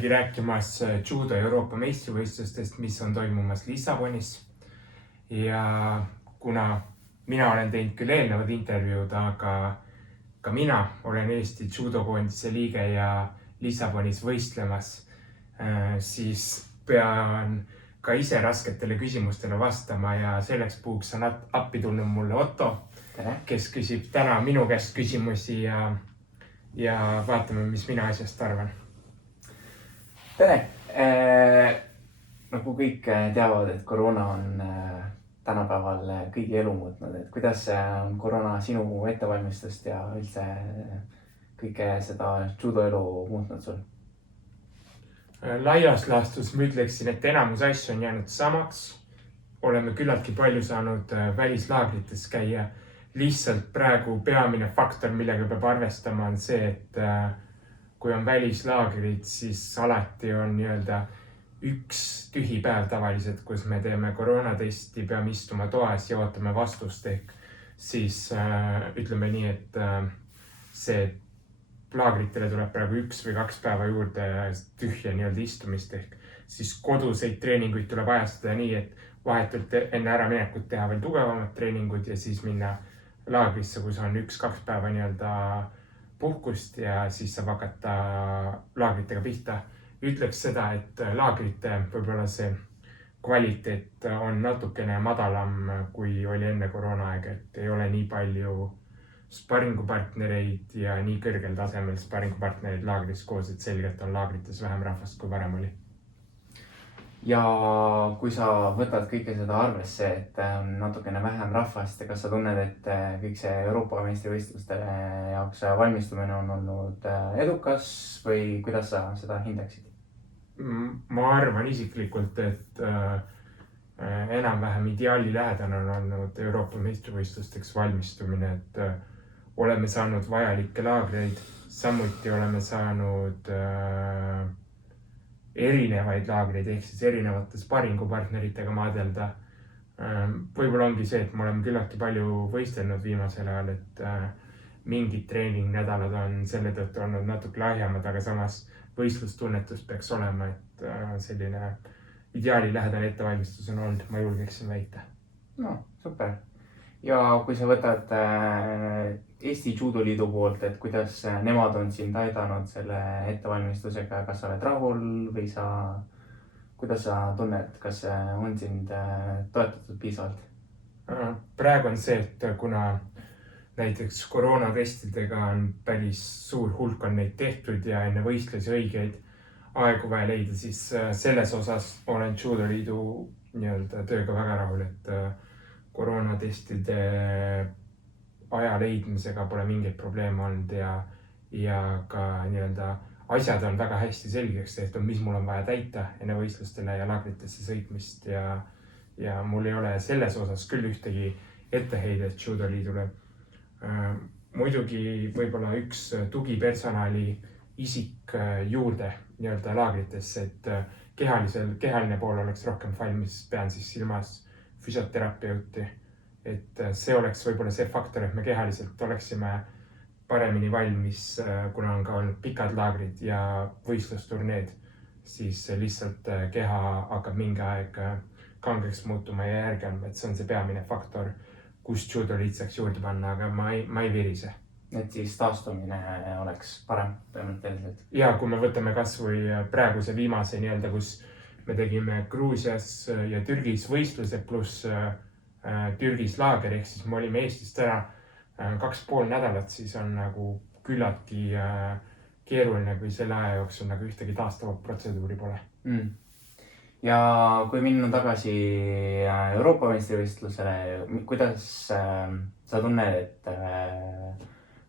jällegi rääkimas judo Euroopa meistrivõistlustest, mis on toimumas Lissabonis. Ja kuna mina olen teinud küll eelnevad intervjuud, aga ka mina olen Eesti judokoondise liige ja Lissabonis võistlemas, siis pean ka ise rasketele küsimustele vastama ja selleks puhuks on appi tulnud mulle Otto, kes küsib täna minu käest küsimusi ja vaatame, mis mina asjast arvan. Tere! Nagu kõik teavad, et koroona on tänapäeval kõigi elu muutnud. Et kuidas on koroona sinu ettevalmistust ja üldse kõike seda judoelu muutnud sul? Laias laastus ma ütleksin, et enamus asju on jäänud samaks. Oleme küllaltki palju saanud välislaagrites käia. Lihtsalt praegu peamine faktor, millega peab arvestama, on see, et kui on välislaagrid, siis alati on üks tühi päev tavaliselt, kus me teeme koroonatesti, peame istuma toas ja ootame vastust. Ehk siis ütleme nii, et see laagritele tuleb praegu 1 või 2 päeva juurde tühja istumist. Ehk siis koduseid treeninguid tuleb ajastada nii, et vahetult enne ära minekut teha veel tugevamad treeningud ja siis minna laagrisse, kus on 1-2 päeva puhkust ja siis saab hakata laagritega pihta. Ütleks seda, et laagrite võib-olla see kvaliteet on natukene madalam, kui oli enne koroonaaega, et ei ole nii palju sparingupartnereid ja nii kõrgel tasemel sparingupartnereid laagris koos, et selgelt on laagrites vähem rahvast, kui varem oli. Ja kui sa võtad kõike seda arvesse, et on natukene vähem rahvast ja kas sa tunned, et kõik see Euroopa meistrivõistluste jaoks valmistumine on olnud edukas või kuidas sa seda hindaksid? Ma arvan isiklikult, et enam-vähem ideaali lähedane on olnud Euroopa meistrivõistlusteks valmistumine, et oleme saanud vajalikke laagreid, samuti oleme saanud erinevaid laagreid ehk siis erinevate sparingupartneritega maadelda. Võib-olla ongi see, et me oleme küllaltki palju võistelnud viimasel ajal, et mingid treeningnädalad on selle tõttu olnud natuke lahjemad, aga samas võistlustunnetus peaks olema, et selline ideaali lähedane ettevalmistus on olnud, ma julgeksin väita. No, super. Ja kui sa võtad Eesti Judoliidu poolt, et kuidas nemad on sind aidanud selle ettevalmistusega, kas sa oled rahul või kuidas sa tunned, kas on sind toetatud piisavalt? Praegu on see, et kuna näiteks koroonatestidega on päris suur hulk on neid tehtud ja enne võistlusi õigeid aegu vaja leida, siis selles osas olen Judoliidu tööga väga rahul, et koroonatestide aja leidmisega pole mingeid probleeme olnud ja ka asjad on väga hästi selgeks tehtud, mis mul on vaja täita enne võistlustele ja laagritesse sõitmist ja mul ei ole selles osas küll ühtegi etteheidet Judoliidule. Muidugi võib-olla üks tugipersonali isik juurde laagritesse, et kehaline pool oleks rohkem valmis, pean siis silmas füsioterapeuti, et see oleks võib-olla see faktor, et me kehaliselt oleksime paremini valmis, kuna on ka olnud pikad laagrid ja võistlusturneed, siis lihtsalt keha hakkab mingi aeg kangeks muutuma ja järgima, et see on see peamine faktor, kus judoliit saaks juurde panna, aga ma ei virise. Et siis taastumine oleks parem põhimõtteliselt. Ja kui me võtame kas või praeguse viimase kus me tegime Gruusias ja Türgis võistluse pluss Türgis laager, ehk siis me olime Eestist ära 2,5 nädalat, siis on küllaltki keeruline, kui selle aja jooksul ühtegi taastavat protseduuri pole. Ja kui minna tagasi Euroopa meistrivõistlusele, kuidas sa tunned, et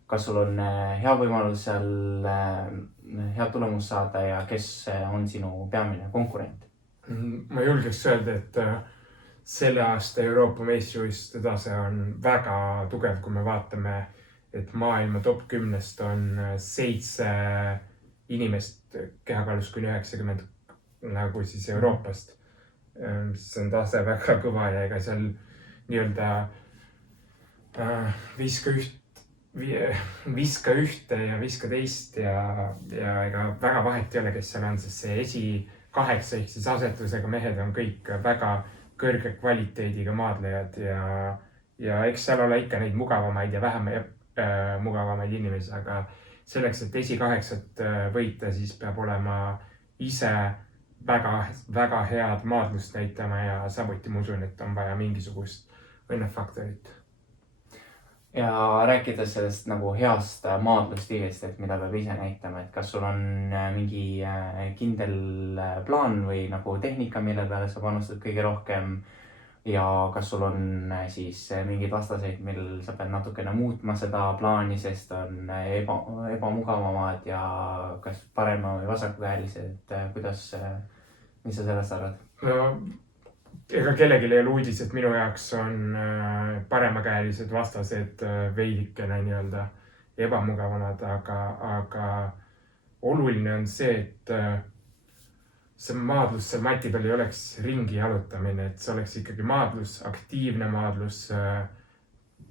kas sul on hea võimalus seal head tulemus saada ja kes on sinu peamine konkurent? Ma julgeks öelda, et selle aasta Euroopa meistrivõistluste tase on väga tugev, kui me vaatame, et maailma top 10-st on 7 inimest kehakaalus kuni 90 nagu siis Euroopast. See on tase väga kõva ja ega seal viska viska ühte ja viska teist ja ega väga vahet ei ole, kes seal on, sest see esi-8 ehk siis asetusega mehed on kõik väga kõrge kvaliteediga maadlejad ja eks seal ole ikka neid mugavamaid ja vähem mugavamaid inimesi, aga selleks, et esi-8 võita, siis peab olema ise väga head maadlust näitama ja samuti ma usun, et on vaja mingisugust õnnefaktorit. Ja rääkides sellest nagu heast maadlustiilist, et mida peab ise näitama, et kas sul on mingi kindel plaan või nagu tehnika, mille peale sa panustad kõige rohkem ja kas sul on siis mingeid vastaseid, millel sa pead natukene muutma seda plaani, sest on ebamugavamad ja kas parema või vasakukäelised, mis sa sellest arvad? No, ega kellelgi ei ole uudis, et minu jaoks on paremakäelised vastased veidikene nii-öelda ebamugavamad, aga oluline on see, et see maadlus seal mati peal ei oleks ringi jalutamine, et see oleks ikkagi maadlus, aktiivne maadlus,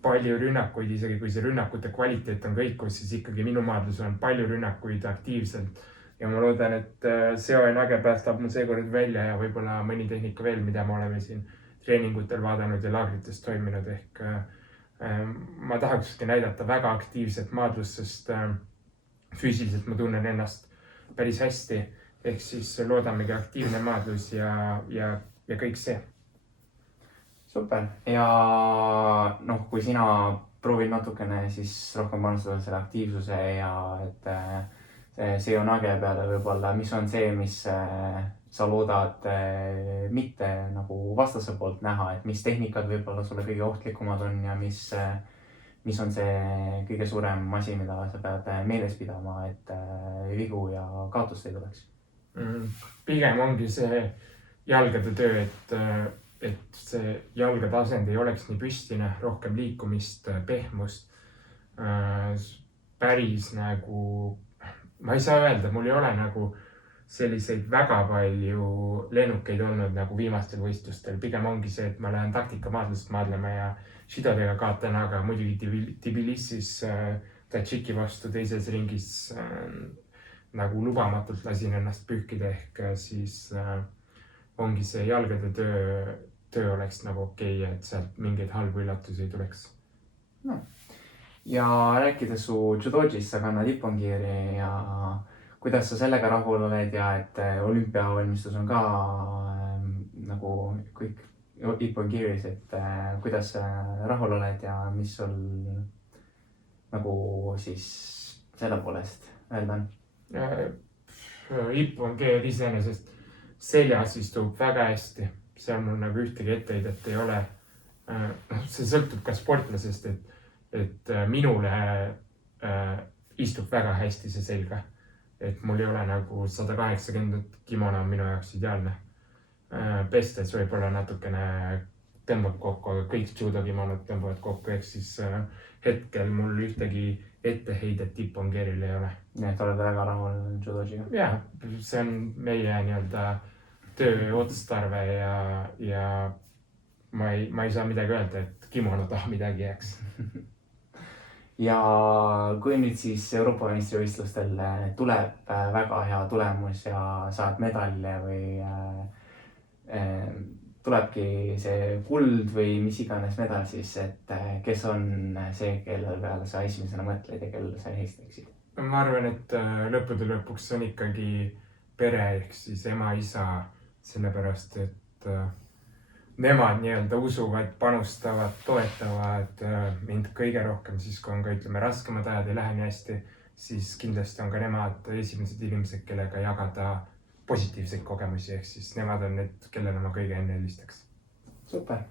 palju rünnakuid, isegi kui see rünnakute kvaliteet on kõikus, siis ikkagi minu maadlus on palju rünnakuid aktiivselt. Ja ma loodan, et see ONAGE päästab mu seekord välja ja võib-olla mõni tehnika veel, mida me oleme siin treeningutel vaadanud ja laagrites toiminud. Ehk ma tahakski näidata väga aktiivset maadlust, sest füüsiliselt ma tunnen ennast päris hästi. Ehk siis loodamegi aktiivne maadlus ja kõik see. Super. Ja kui sina proovid natukene siis rohkem panustada selle aktiivsuse ja et see ONAGE peale võib-olla, mis on see, mis sa loodad mitte nagu vastase poolt näha, et mis tehnikad võib-olla sulle kõige ohtlikumad on ja mis on see kõige suurem asi, mida sa pead meeles pidama, et vigu ja kaotust ei tuleks? Pigem ongi see jalgade töö, et see jalgade asend ei oleks nii püstine, rohkem liikumist, pehmust, päris nagu ma ei saa öelda, mul ei ole nagu selliseid väga palju lennukeid olnud nagu viimastel võistlustel. Pigem ongi see, et ma lähen taktikamaadlust maadlema ja shidodega kaotan, aga muidugi Tbilisis Tadžiki vastu teises ringis nagu lubamatult lasin ennast pühkida ehk siis ongi see jalgade töö oleks nagu okei, et sealt mingeid halbu üllatusi ei tuleks. No. Ja rääkides su judojist, sa kannad ippongiiri ja kuidas sa sellega rahul oled ja et olümpiavalmistus on ka nagu kõik ippongiiris, et kuidas sa rahul oled ja mis sul nagu siis selle poolest öelda on? Ippongiir iseenesest seljas istub väga hästi, seal mul nagu ühtegi etteheidet ei ole. See sõltub ka sportlasest, et minule istub väga hästi see selga, et mul ei ole nagu 180 kimono on minu jaoks ideaalne. Pestes võib-olla natukene tõmbab kokku, aga kõik judo kimonod tõmbavad kokku, ehk siis hetkel mul ühtegi etteheidet ippongiiril ei ole. Nii et oled väga rahul judojiga? Jah, see on meie nii-öelda töö otstarve ja ma ei saa midagi öelda, et kimono taha midagi jääks. Ja kui nüüd siis Euroopa meistrivõistlustel tuleb väga hea tulemus ja saad medalle või tulebki see kuld või mis iganes medal, siis et kes on see, kelle peale sa esimesena mõtled ja kellele sa helistaksid? Ma arvan, et lõppude lõpuks on ikkagi pere ehk siis ema, isa, sellepärast et nemad nii-öelda usuvad, panustavad, toetavad mind kõige rohkem, siis kui on ka ütleme raskemad ajad ei lähe nii hästi, siis kindlasti on ka nemad esimesed inimesed, kellega jagada positiivseid kogemusi, ehk siis nemad on need, kellele ma kõige enne helistaks. Super!